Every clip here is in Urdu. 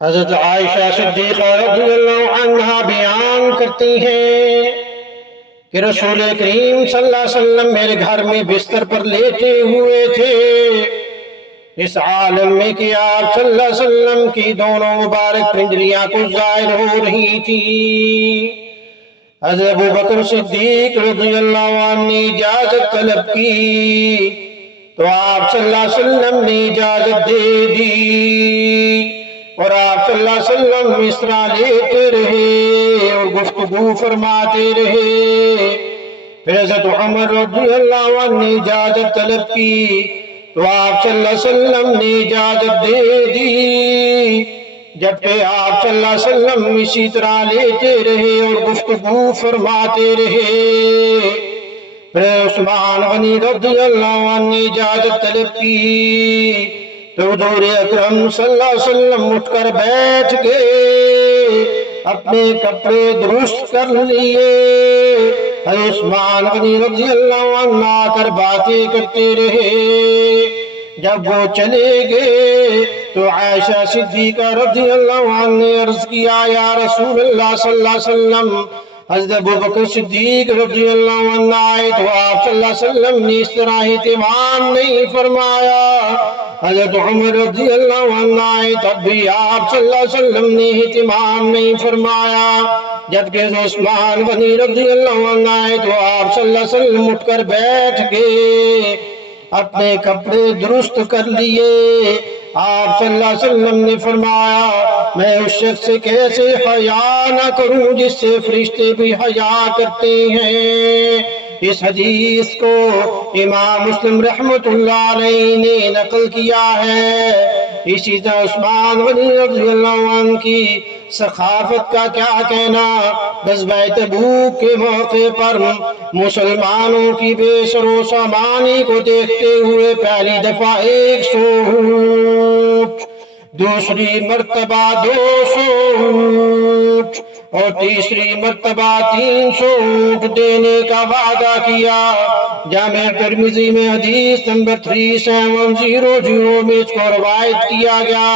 حضرت عائشہ صدیقہ رضی اللہ عنہا بیان کرتی ہیں کہ رسول کریم صلی اللہ علیہ وسلم میرے گھر میں بستر پر لیٹے ہوئے تھے اس عالم میں کہ آپ صلی اللہ علیہ وسلم کی دونوں مبارک پنڈلیاں کچھ ظاہر ہو رہی تھی۔ حضرت ابوبکر صدیق رضی اللہ عنہ نے اجازت طلب کی تو آپ صلی اللہ علیہ وسلم نے اجازت دے دی اور آپ صلی اللہ علیہ وسلم اس طرح لیتے رہے اور گفتگو فرماتے رہے۔ پھر حضرت عمر رضی اللہ عنہ نے اجازت طلب کی تو آپ صلی اللہ علیہ وسلم نے اجازت دے دی، جبکہ آپ صلی اللہ علیہ وسلم اسی طرح لیتے رہے اور گفتگو فرماتے رہے۔ پھر عثمان غنی رضی اللہ عنہ نے اجازت طلب کی تو حضور اکرم صلی اللہ علیہ وسلم اٹھ کر بیٹھ گئے، اپنے کپڑے درست کر لیے۔ حضرت عثمان غنی رضی اللہ عنہ آ کر باتیں کرتے رہے۔ جب وہ چلے گئے تو عائشہ صدیقہ رضی اللہ عنہ نے عرض کیا یا رسول اللہ صلی اللہ علیہ وسلم، حضرت ابوبکر صدیق رضی اللہ عنہ آئے تو آپ صلی اللہ علیہ وسلم نے اس طرح اہتمام نہیں فرمایا، حضرت عمر رضی اللہ عنہ آئے تب بھی آپ صلی اللہ علیہ وسلم نے اہتمام نہیں فرمایا، جبکہ عثمان غنی رضی اللہ عنہ آئے تو آپ صلی اللہ علیہ وسلم اٹھ کر بیٹھ گئے، اپنے کپڑے درست کر لیے۔ آپ صلی اللہ علیہ وسلم نے فرمایا میں اس شخص سے کیسے حیا نہ کروں جس سے فرشتے بھی حیا کرتے ہیں۔ اس حدیث کو امام مسلم رحمۃ اللہ علیہ نے نقل کیا ہے۔ اسی طرح عثمان غنی رضی اللہ عنہ کی سخاوت کا کیا کہنا، غزوہ تبوک کے موقع پر مسلمانوں کی بے سر و سامانی کو دیکھتے ہوئے پہلی دفعہ 100 اونٹ، دوسری مرتبہ 200 اونٹ اور تیسری مرتبہ 300 اونٹ دینے کا وعدہ کیا۔ جامع ترمذی میں حدیث نمبر 3700 میں اس کو روایت کیا گیا،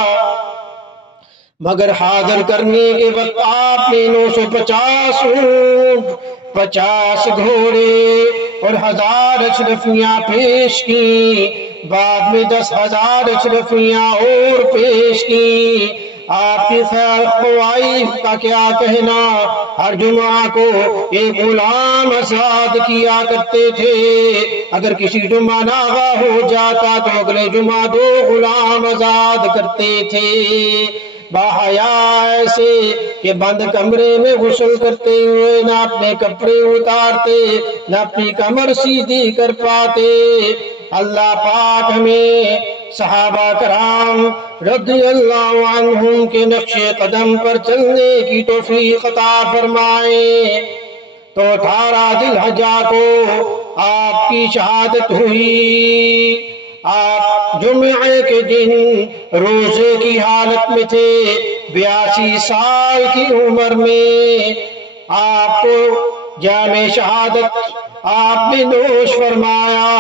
مگر حاضر کرنے کے وقت آپ نے 950 اونٹ، 50 گھوڑے اور 1000 اشرفیاں پیش کی، بعد میں 10,000 اشرفیاں اور پیش کی۔ آپ کی خیر خواہی کا کیا کہنا، ہر جمعہ کو ایک غلام آزاد کیا کرتے تھے، اگر کسی جمعہ ناغہ ہو جاتا تو اگلے جمعہ 2 غلام آزاد کرتے تھے۔ باحیا ایسے کہ بند کمرے میں غسل کرتے ہوئے نہ اپنے کپڑے اتارتے نہ اپنی کمر سیدھی کر پاتے۔ اللہ پاک ہمیں صحابہ کرام رضی اللہ عنہم کے نقش قدم پر چلنے کی توفیق عطا فرمائے۔ تو 18 ذی الحجہ کو آپ کی شہادت ہوئی۔ آپ جمعے کے دن روزے کی حالت میں تھے، 82 سال کی عمر میں آپ کو جام شہادت آپ نے نوش فرمایا۔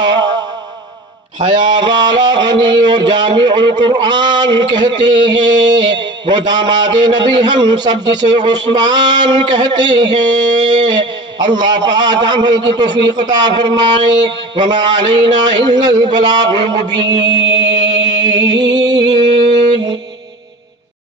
حیا والا غنی اور جامع القرآن کہتے ہیں، وہ داماد نبی ہم سب جسے عثمان کہتے ہیں۔ اللہ پاک عمل کی توفیق عطا فرمائے۔ وما علینا الا البلاغ المبین۔